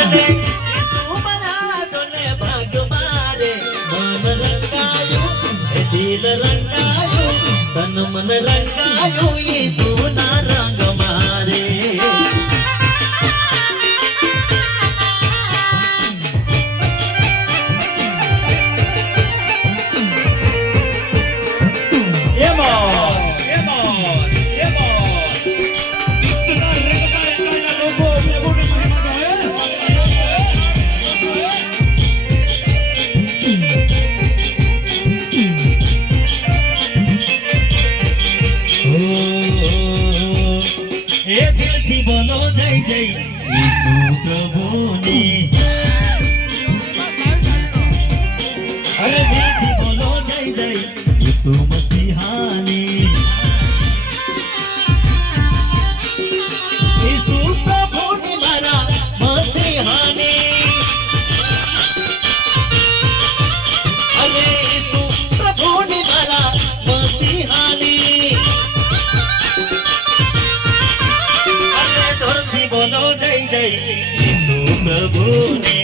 અને સુમલા તને ભાગ્ય મારે મન રંગાયું એ દિલ રંગાયું તન મન રંગાયું ઈસુના રંગ મારે બોલો જય જય ઈસુ પ્રભુની અરે દિલથી બોલો જય જય ઈસુ મસીહાની ઈસુ પ્રભુની મારા મસીહાની અરે ઈસુ પ્રભુની મારા મસીહાની બોલો જય જય ઈસુ પ્રભુની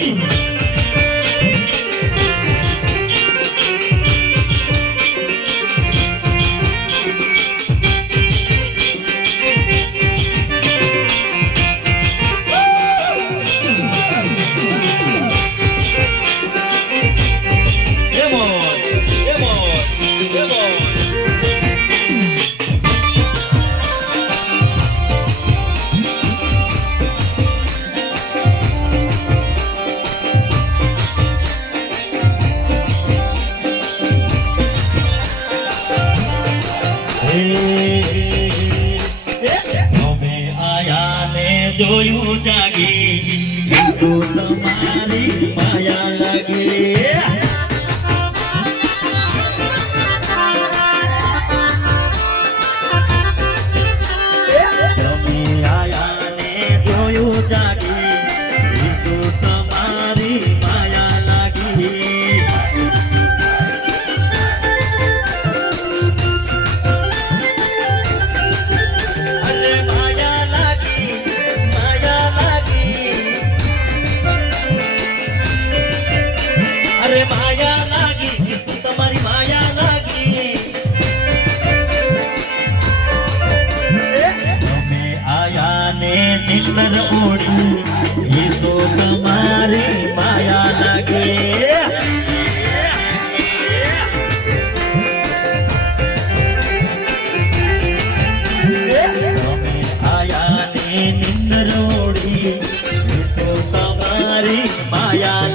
જોયું જાગી ઈસુ તમારી માયા લાગે તમે આયા ને જોયું જાગી ઈસુ તમારી માયા લાગી અરે માયા લાગી ઈસુ તમારી માયા લાગી તમે આયા ને નિંદર ઓળી ઈસુ તમારી માયા લાગી તમે આયા ને નિંદર ઓળી ઈસુ તમારી માયા